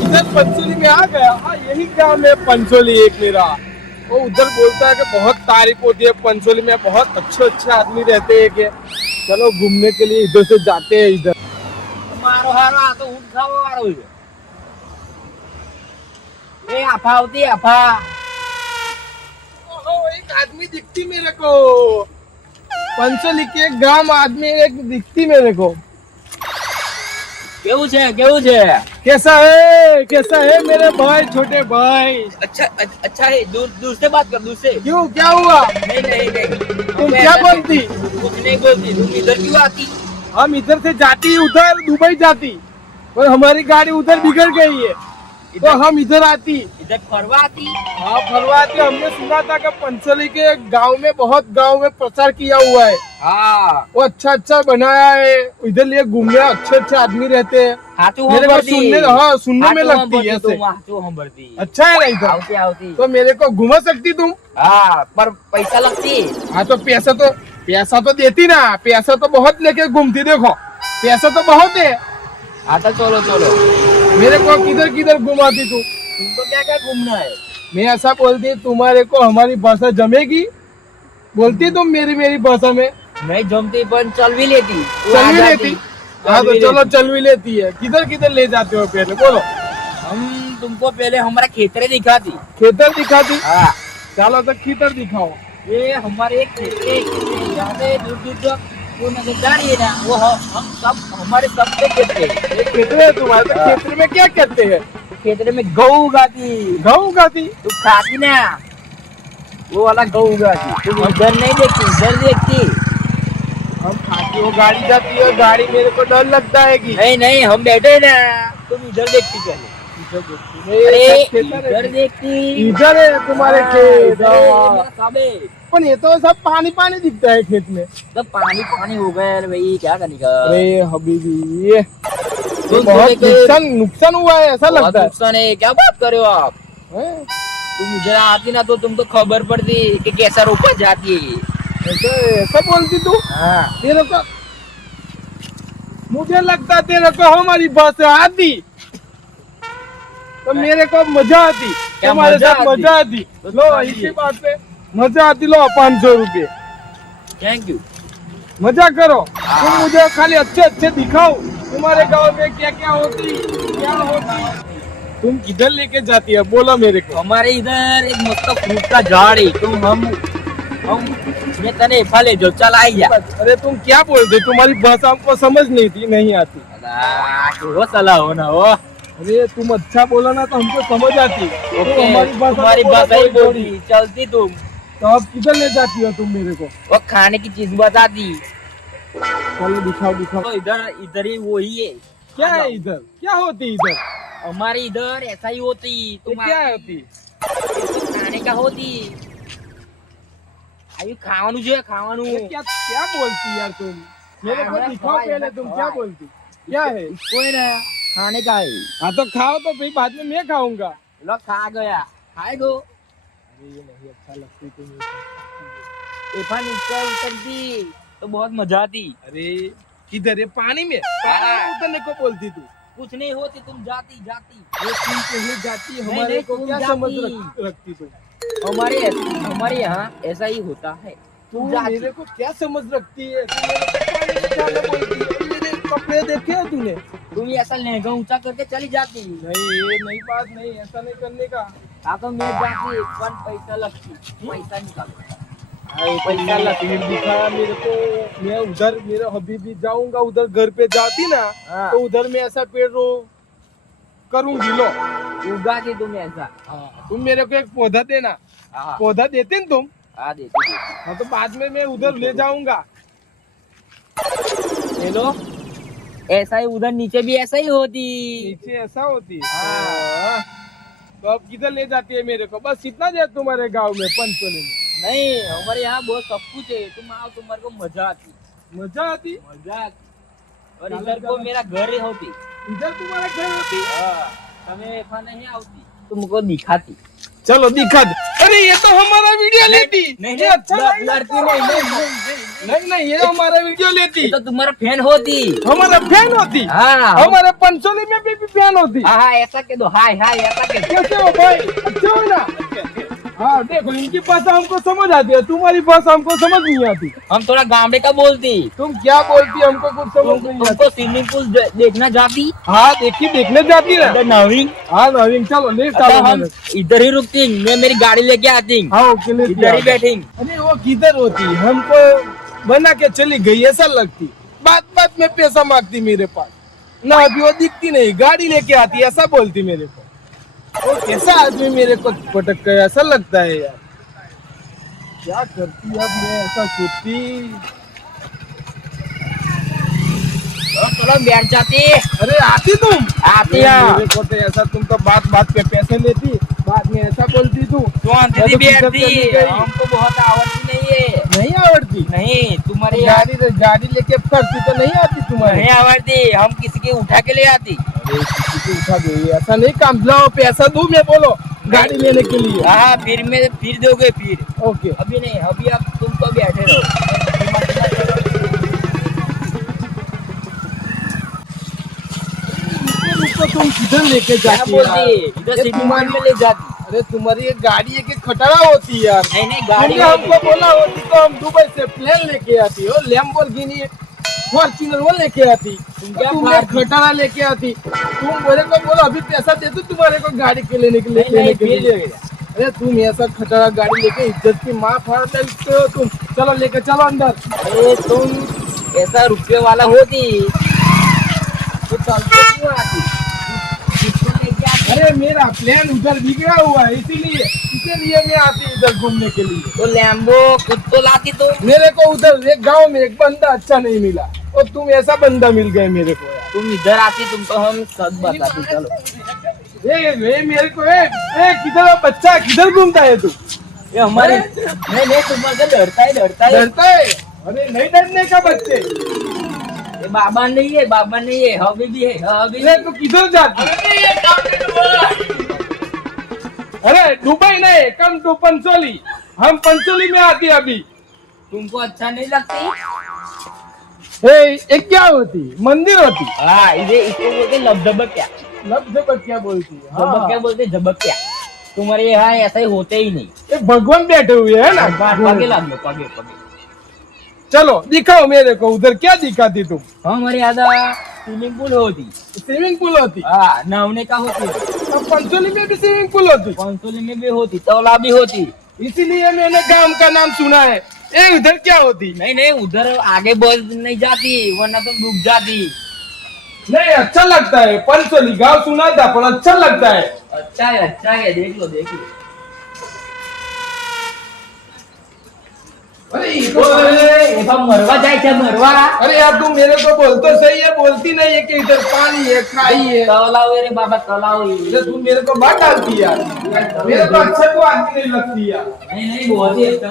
इधर पंचोली में आ गया। हाँ यही क्या मैं पंचोली एक मेरा। वो उधर बोलता है कि बहुत तारीफ़ होती है पंचोली में बहुत अच्छे अच्छे आदमी रहते हैं के चलो घूमने के लिए इधर से जाते हैं इधर। मारो हारो तो उठ खाओ मारो। ये आफा होती आफा अफा एक आदमी दिखती मेरे को। पंचोली के गाँव आदमी एक दिखती मेरे को। કેવું છે કેવું છે कैसा है कैसा है मेरे भाई छोटे भाई अच्छा अच्छा है दूर दूर से बात कर दूर से क्यों क्या हुआ नहीं नहीं नहीं तुम क्या बोलती कुछ नहीं बोलती तुम इधर क्यों आती हम इधर से जाती उधर दुबई जाती और हमारी गाड़ी उधर बिगड़ गई है तो हम इधर आती। इधर फरवा आती हाँ फरवा आती हमने सुना था कि पंचोली के गाँव में बहुत गाँव में प्रचार किया हुआ है। हाँ। वो अच्छा अच्छा बनाया है। इधर लिए घूमने अच्छे अच्छे आदमी रहते हैं। हाथू मेरे को सुनने हाँ सुनने में लगती है ऐसे। अच्छा है ना इधर? आवती आवती तो मेरे को घुमा सकती तुम? हाँ पर पैसा लगती। हाँ तो पैसा तो पैसा तो देती ना। पैसा तो बहुत लेके घूमती देखो। पैसा तो बहुत है। हाँ तो चलो चलो। मेरे को किधर किधर घुमाती तू? तुमको क्या क्या घूमना है? मैं ऐसा बोलती तुम्हारे को हमारी भाषा जमेगी? बोलती तुम मेरी मेरी भाषा में? नहीं जमती पर चल भी लेती चल भी लेती? हाँ तो चलो चल भी लेती है। किधर किधर ले जाते हो पहले? बोलो। हम तुमको पहले हमारा खेतरे दिखाती। खेतर दिखाती? हाँ। चलो तो खेतर दिखाओ। ये हमारे खेतरे यहाँ से दूर दूर तक वो नज़र जा ना वो हम हम सब हमारे सबसे खेतरे ये है तुम्हारे तो हाँ। में क्या कहते हैं? खेतरे में गऊ उगाती। गहूँ उगाती? तुम खाती ना। वो वाला गऊ उगाती। तुम इधर नहीं देखती इधर देखती। हम खाती हो गाड़ी जाती है गाड़ी मेरे को डर लगता है कि नहीं नहीं हम बैठे ना। तुम इधर देखती सब खेतर इधर देखती। इधर है तुम्हारे हाँ, खेत। है, हाँ। है पर ये तो सब पानी पानी दिखता है खेत में। सब पानी पानी हो गया यार भाई क्या करने का? अरे हबीबी ये तुम बहुत नुकसान नुकसान हुआ है ऐसा लगता है। नुकसान है क्या बात कर रहे हो आप? तुम इधर आती ना तो तुमको खबर पड़ती कि कैसा रोपा जाती है। ऐसा बोलती तू? हाँ। तेरे को मुझे लगता तेरे को हमारी बात आती। तो मेरे को मज़ा आती। तुम्हारे साथ मज़ा आती। लो इसी बात पे। मज़ा आती लो पाँच सौ रुपये थैंक यू मज़ा करो हाँ। तुम मुझे खाली अच्छे अच्छे दिखाओ तुम्हारे गाँव में क्या क्या होती क्या होती तुम किधर लेके जाती है बोलो मेरे को हमारे इधर एक मस्त फ्रूट का झाड़ है तुम हम हम मैं तने फले जो चल आई जा अरे तुम क्या बोलते तुम्हारी भाषा हमको समझ नहीं थी नहीं आती वो सलाह हो ना वो अरे तुम अच्छा बोला ना तो हमको समझ आती तो ओके हमारी भाषा तुम्हारी तो भाषा ही बोल बोली चलती तुम तो अब किधर ले जाती हो तुम मेरे को वो खाने की चीज बता दी चलो दिखाओ दिखाओ तो इधर इधर ही वही है क्या है इधर क्या होती इधर हमारे इधर ऐसा ही होती ये तुम क्या आती, होती તો ખાને કા હોતી આયુ ખાવાનું છે ખાવાનું अरे क्या क्या बोलती यार तुम मेरे को हाँ, दिखाओ खवाए, पहले तुम क्या खवाए। बोलती क्या है કોઈ ને ખાને કા है हाँ तो खाओ तो फिर बाद में मैं खाऊंगा લો ખા ગયા ખાઈ ગો ये नहीं अच्छा लगती अच्छा तुम इरफान दी। तो बहुत मज़ा आती अरे किधर है? पानी में? पानी हाँ। उतरने को बोलती तू। कुछ नहीं होती तुम जाती जाती। वो तुम ही जाती हमारे को क्या समझ रखती तू? हमारे हमारे यहाँ ऐसा ही होता है। तू मेरे को क्या समझ रखती है? कपड़े देखे हो तूने? तुम ऐसा लहंगा ऊँचा करके चली जाती। नहीं ये नई बात नहीं ऐसा नहीं करने का। हाँ मैं जाती पर पैसा लगती पैसा निकाल। पैसा मेरे को मैं उधर मेरे हबीबी जाऊँगा उधर घर पे जाती ना हाँ। तो उधर मैं ऐसा पेड़ रो करूँगी लो। उगाती तुम ऐसा। तुम मेरे को एक पौधा देना हाँ पौधा देते ना तुम? हाँ देती हाँ तो बाद में मैं उधर ले जाऊँगा। हेलो? ऐसा ही उधर नीचे भी ऐसा ही होती। नीचे ऐसा होती। है हाँ। हाँ। तो अब किधर ले जाती है मेरे को बस इतना देर तुम्हारे गाँव में पंचोली में नहीं हमारे यहाँ बहुत सब कुछ है तुम आओ तुम्हारे को मज़ा आती मज़ा आती मज़ा आती और इधर को मेरा घर ही होती इधर तुम्हारा घर होती તમે ऐसा नहीं आती तुमको दिखाती चलो दिखा दे अरे ये तो हमारा वीडियो लेती नहीं ये अच्छा नहीं नहीं लगता। लड़ती नहीं नहीं नहीं नहीं नहीं नहीं ये हमारा वीडियो लेती ये तो तुम्हारा फ़ैन होती हमारा फ़ैन होती हाँ हमारे पंचोली में भी, भी फ़ैन होती हाँ हाँ ऐसा कह दो हाय हाय ऐसा कह दो कैसे हो भाई अच्छे हो ना हाँ देखो इनकी भाषा हमको समझ आती है तुम्हारी भाषा हमको समझ नहीं आती। हम थोड़ा गांवडे का बोलती। तुम क्या बोलती हमको कुछ समझ नहीं तुमको स्विमिंग पूल देखना जाती? हाँ देखी देखने जाती इधर नवीन। हाँ नवीन चलो ले अच्छा चलो हम इधर ही रुकती मैं मेरी गाड़ी लेके आती। हाँ ओके इधर ही बैठी अरे वो किधर होती? हमको बना के चली गई ऐसा लगती। बात बात में पैसा मांगती मेरे पास। ना अभी वो दिखती नहीं गाड़ी लेके आती ऐसा बोलती मेरे को। वो कैसा आदमी मेरे को पटक गया ऐसा लगता है यार। क्या करती अब मैं ऐसा सोचती? बैठ जाती। अरे आती तुम? आती हाँ। मेरे को तो ऐसा तुम तो बात बात पे पैसे लेती बाद में ऐसा बोलती तू। तू किधर बैठती। हमको बहुत आवड़ती नहीं है। नहीं आवड़ती नहीं तुम्हारी गाड़ी गाड़ी लेके फरती तो नहीं आती तुम्हारी? नहीं आवड़ती हम किसी के उठा के ले आती। उठा दो ऐसा नहीं काम लाओ पैसा दू मैं बोलो गाड़ी लेने के लिए। हाँ फिर में फिर दोगे फिर। ओके। अभी नहीं अभी आप तुम तो बैठे रहो। तो तुम किधर लेके जाती इधर में ले जाती। अरे तुम्हारी ये गाड़ी एक एक खटारा होती है यार। नहीं नहीं गाड़ी हमको बोला होती तो हम दुबई से प्लेन लेके आती हो लैम्बोर्गिनी फॉर्च्यूनर वो लेके आती। तुमने खटारा लेके आती। तुम मेरे को बोलो अभी पैसा दे दो तुम्हारे को गाड़ी के लेने के लिए नहीं, नहीं, लेने के लिए। अरे तुम ऐसा खटारा गाड़ी लेके इज़्ज़त की माँ फाड़ देते हो तुम। चलो लेके चलो अंदर। अरे तुम ऐसा रुपये वाला होती तो चलते क्यों आती? अरे मेरा प्लान उधर बिगड़ा हुआ है इसीलिए। इसीलिए मैं आती इधर घूमने के लिए। तो लैम्बो खुद तो लाती तो। मेरे को उधर एक गाँव में एक बंदा अच्छा नहीं मिला। और तुम ऐसा बंदा मिल गए मेरे को तुम इधर आती तुमको हम सब बताती चलो। ये ये मेरे को ए, ए किधर बच्चा? किधर घूमता है तू? ये हमारे नहीं नहीं तुम्हारे डरता है डरता है। डरता है? अरे नहीं डरने का बच्चे। ये बाबा नहीं है बाबा नहीं है हबी भी है हबी अरे तू किधर जाती? अरे दुबई नहीं कम टू पंचोली हम पंचोली में आती अभी तुमको अच्छा नहीं लगती ए एक क्या होती मंदिर होती हाँ इसे इसको बोलते लबदबक्या लब झपक क्या बोलती है झबक्या हाँ। बोलते झबक्या तुम्हारे यहाँ ऐसा ही होते ही नहीं ये भगवान बैठे हुए है ना पगे लाग लो पगे पगे चलो दिखाओ मेरे को उधर क्या दिखाती तुम हमारे यहाँ स्विमिंग पूल होती स्विमिंग पूल होती हाँ नहाने का होती अब पंचोली में भी स्विमिंग पूल होती पंचोली में भी होती तौला भी होती इसीलिए मैंने गाँव का नाम सुना है ए उधर क्या होती नहीं नहीं उधर आगे बोल नहीं जाती वरना तुम रुक जाती नहीं अच्छा लगता है पंचोली गाँव सुना था पर अच्छा लगता है अच्छा है अच्छा है देख लो देख लो मरवा जाए क्या मरवा? अरे यार तू मेरे को बोलते सही है बोलती नहीं है कि इधर पानी है खाई है। तलाव मेरे बाबा तलाव तू मेरे को बात डालती यार। मेरे को अच्छे को आती नहीं लगती यार। नहीं नहीं बहुत ही अच्छा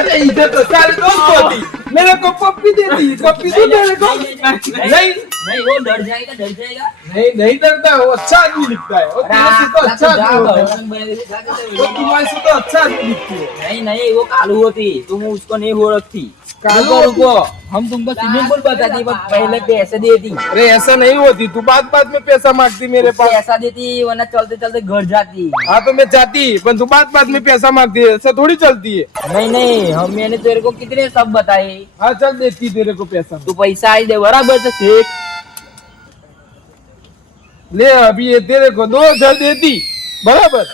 अरे इधर तो सारे दोस्त होती। मेरे को पप्पी देती पप्पी तो मेरे को नहीं નહીં वो डर जाएगा डर जाएगा। नहीं नहीं डरता है वो अच्छा आदमी लिखता है। वो से तो अच्छा आदमी होता है। वो तुम्हारे से तो अच्छा आदमी लिखती है। नहीं नहीं वो कालू होती तुम उसको नहीं ओळखती। कालू रुको हम तुमको स्विमिंग पूल बताती पर पहले पैसे देती। अरे ऐसा नहीं होती तू बात बात में पैसा मांगती मेरे पास। पैसा देती वरना चलते चलते घर जाती। हाँ तो मैं जाती पर तू बात बात में पैसा मांगती है ऐसा थोड़ी चलती है। नहीं नहीं हम मैंने तेरे को कितने सब बताए। हाँ चल देती तेरे को पैसा। तू पैसा आई दे बराबर से सीख ले अभी ये तेरे को दो हज़ार देती बराबर।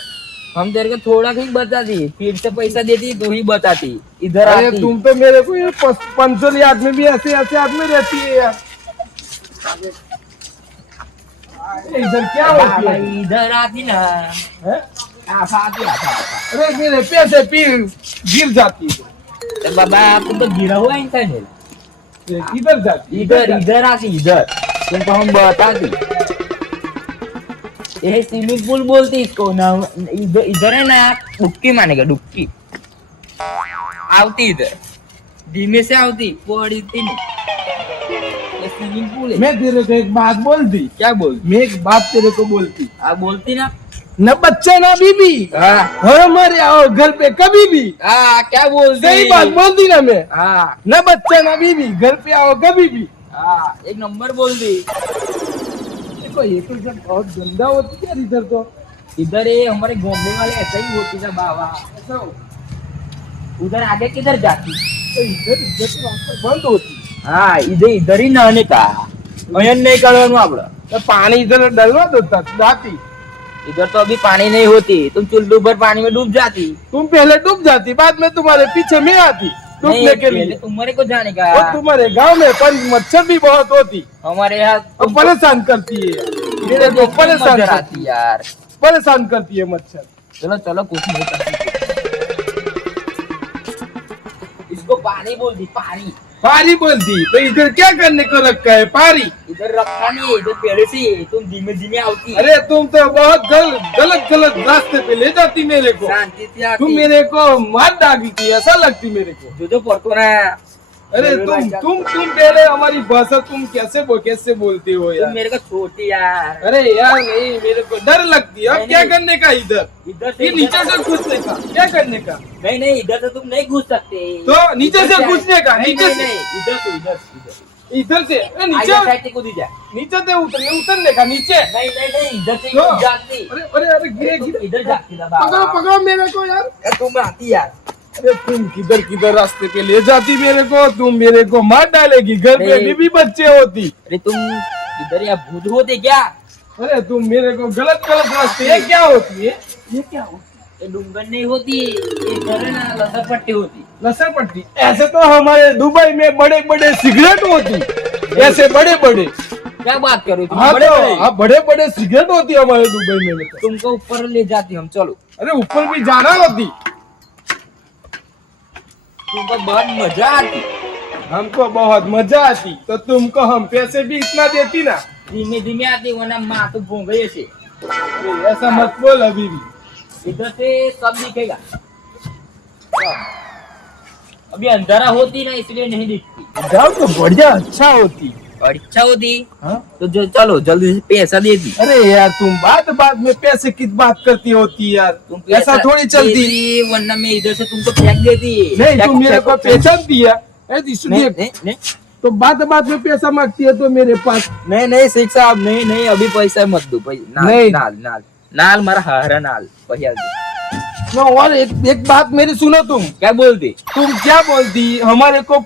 हम तेरे को थोड़ा ठीक बताती फिर से पैसा देती तू ही बताती इधर अरे आती तुम तो मेरे को ये पंचोली आदमी भी ऐसे ऐसे आदमी रहती है यार। इधर क्या होती है इधर आती ना। हैं? अरे मेरे पैसे पी गिर जाती है। तो बाबा तू तो गिरा हुआ इंसान है ये किधर जाती इधर इधर आती इधर तुमको हम बताती ये स्विमिंग पूल बोलती इसको ना इधर इधर है ना डुबकी मानेगा डुबकी। आवती इधर। धीमे से आवती पड़ी थी नहीं। स्विमिंग पूल है। मैं तेरे को एक बात बोलती। क्या बोल मैं एक बात तेरे को बोलती। आप बोलती ना। न बच्चा ना बीबी। हाँ। हमारे आओ घर पे कभी भी। हाँ क्या बोल सही बात बोल दी ना मैं। हाँ। न बच्चा ना बीबी घर पे आओ कभी भी। हाँ एक नंबर बोल दी तो ये तो सब बहुत गंदा होती है यार इधर तो इधर ये हमारे बॉम्बे वाले ऐसा ही होती था बाबा ऐसा उधर आगे किधर जाती तो इधर इधर तो रास्ता बंद होती हाँ इधर इधर ही नहाने का अयन नहीं करवाना आप तो पानी इधर डलवा देता जाती इधर तो अभी पानी नहीं होती तुम चुल्लू भर पानी में डूब जाती तुम पहले डूब जाती बाद में तुम्हारे पीछे में आती नहीं, के लिए तुम्हारे को जाने का और तुम्हारे गाँव में पर मच्छर भी बहुत होती हमारे यहाँ परेशान करती है मेरे को परेशान करती आती यार परेशान करती है मच्छर चलो चलो कुछ नहीं करती इसको पानी बोल दी पानी पारी बोल दी तो इधर क्या करने को रखा है पारी? इधर रखा नहीं इधर पहले से तुम धीमे धीमे आती अरे तुम तो बहुत गल, गलत गलत रास्ते पे ले जाती मेरे को। तुम मेरे को मार थी ऐसा लगती मेरे को। जो जो पढ़तो ना अरे तुम तुम तुम पहले हमारी भाषा तुम कैसे बो, कैसे बोलते हो तुम यार मेरे को छोटी यार। अरे यार नहीं मेरे को डर लगती है। अब क्या करने का इधर? इधर से ये नीचे से घुसने का। क्या करने का? नहीं नहीं इधर से तुम नहीं घुस सकते। तो नीचे से घुसने का, नीचे से। इधर से इधर इधर इधर से। नीचे से कूदी जा। नीचे से उतरने उतरने का नीचे। नहीं नहीं नहीं इधर से तो, जाती। अरे अरे अरे गिरे इधर जाती पकड़ो पकड़ो मेरे को यार। तुम आती यार। तुम किधर किधर रास्ते पे ले जाती मेरे को? तुम मेरे को मार डालेगी। घर पे नहीं। अभी भी बच्चे होती। अरे तुम इधर या भूत होते क्या? अरे तुम मेरे को गलत गलत रास्ते ये क्या होती है? ये क्या होती ये डूंगर नहीं होती ये इधर है ना लसर पट्टी होती। लसर पट्टी। ऐसे तो हमारे दुबई में बड़े बड़े सिगरेट होती। ऐसे बड़े बड़े। क्या बात करो तुम? हाँ बड़े तो बड़े। हाँ बड़े बड़े सिगरेट होती है हमारे दुबई में। तुमको ऊपर ले जाती हम चलो। अरे ऊपर भी जाना होती। तुमको बहुत मज़ा आती हमको बहुत मज़ा आती तो तुमको हम पैसे भी इतना देती ना धीमे धीमे आती वरना माँ तो भूंग गई ऐसे अरे ऐसा मत बोल अभी भी इधर से सब दिखेगा सब। अभी अंधारा होती ना इसलिए नहीं दिखती गाँव तो बढ़िया अच्छा होती और इच्छा होती। हाँ? तो जो चलो जल्दी से पैसा दे दी। अरे यार तुम बात बात में पैसे की बात करती होती यार? तुम ऐसा थोड़ी चलती। वरना मैं इधर से तुमको फेंक देती नहीं तुम मेरे को पैसा दिया इसलिए नहीं नहीं नहीं। तो बात बात में पैसा मांगती है तो मेरे पास। नहीं नहीं शेख साहब नहीं नहीं अभी पैसा मत दो भाई। नाल। नाल नाल। नाल मारा हरा नाल पहिया तो और एक एक बात मेरी सुनो तुम। क्या बोलती? तुम क्या बोलती? हमारे को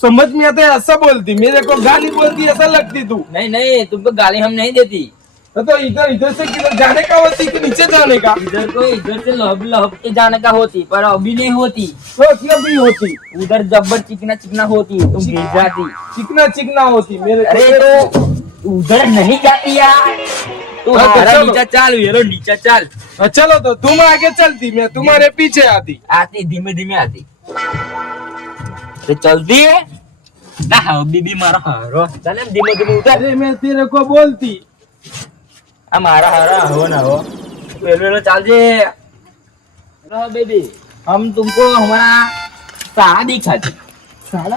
समझ में आता है ऐसा बोलती। मेरे को गाली बोलती ऐसा लगती तू। नहीं नहीं तुमको गाली हम नहीं देती। तो इधर इधर से किधर जाने का होती कि नीचे जाने का? इधर को इधर से लहब लहब के जाने का होती पर अभी नहीं होती। तो क्या भी होती। उधर जब्बर चिकना चिकना होती तुम गिर जाती। चिकना चिकना होती मेरे अरे तो उधर नहीं जाती यार। तू हाँ, तो हमारा चलो। नीचा चाल ये लो नीचा चाल हाँ, चलो तो तुम आगे चलती मैं तुम्हारे पीछे आती आती धीमे धीमे आती तो चलती है ना हाँ बीबी मारा हारो चले धीमे धीमे उतर अरे मैं तेरे को बोलती हमारा हारा हो ना हो पहले पहले चल जे रहो बेबी हम तुमको हमारा साड़ा दिखाते साड़ा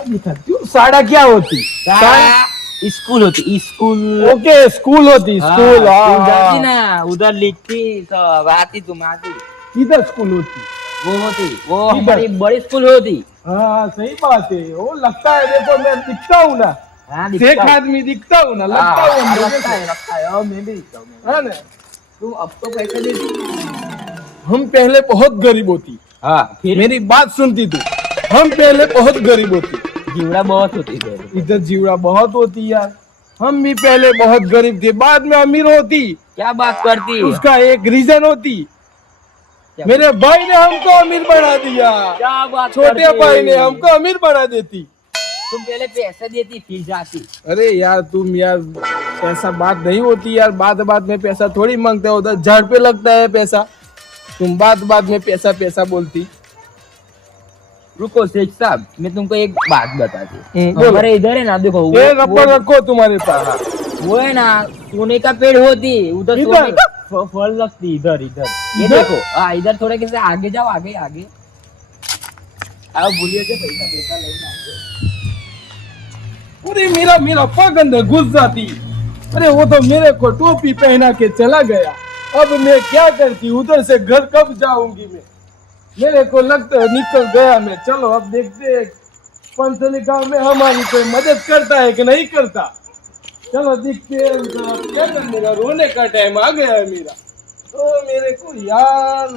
दिखाती हूँ साड़ा क्या होती साड़ा स्कूल होती स्कूल ओके स्कूल होती हाँ, स्कूल स्कूल जाती हाँ. ना उधर लिखती सब आती तुम आती किधर स्कूल होती? वो होती वो किधर? हमारी बड़ी स्कूल होती. हाँ सही बात है. वो लगता है देखो मैं दिखता हूँ ना. हाँ शेख दिखता है। आदमी दिखता हूँ ना लगता हाँ, हूँ मेरे लगता को। है लगता है और मैं भी दिखता हूँ मैं भी। है ना. तू अब तो पैसे देती हम पहले बहुत गरीब होती. हाँ फिर? मेरी बात सुनती तू. हम पहले बहुत गरीब होती. जीवड़ा बहुत होती है। इधर जीवड़ा बहुत होती यार। हम भी पहले बहुत गरीब थे बाद में अमीर होती। क्या बात करती? उसका एक रीजन होती। मेरे भाई ने हमको अमीर बना दिया। क्या बात छोटे भाई ने हमको अमीर बना देती। तुम पहले पैसे देती फिर जाती। अरे यार तुम यार पैसा बात नहीं होती यार। बात बात में पैसा थोड़ी मांगते हो उधर झाड़ पे लगता है पैसा। तुम बात बात में पैसा पैसा बोलती। रुको शेख साहब मैं तुमको एक बात बताती हम्म, हमारे इधर है ना देखो वो, वो, रखो तुम्हारे पास। वो है ना सोने का पेड़ होती उधर फल लगती इधर इधर। ये देखो हाँ इधर थोड़े कैसे आगे जाओ आगे आगे। आओ बोलिए पैसा पैसा लेना अरे मेरा मेरा पग अंदर घुस जाती। अरे वो तो मेरे को टोपी पहना के चला गया। अब मैं क्या करती उधर से घर कब जाऊँगी मैं? मेरे को लगता है निकल गया मैं। चलो, अब देखते हैं पंचली गाँव में हमारी कोई मदद करता है कि नहीं करता। चलो, दिखते हैं करने रोने का टाइम आ गया है मेरा। तो मेरे को यार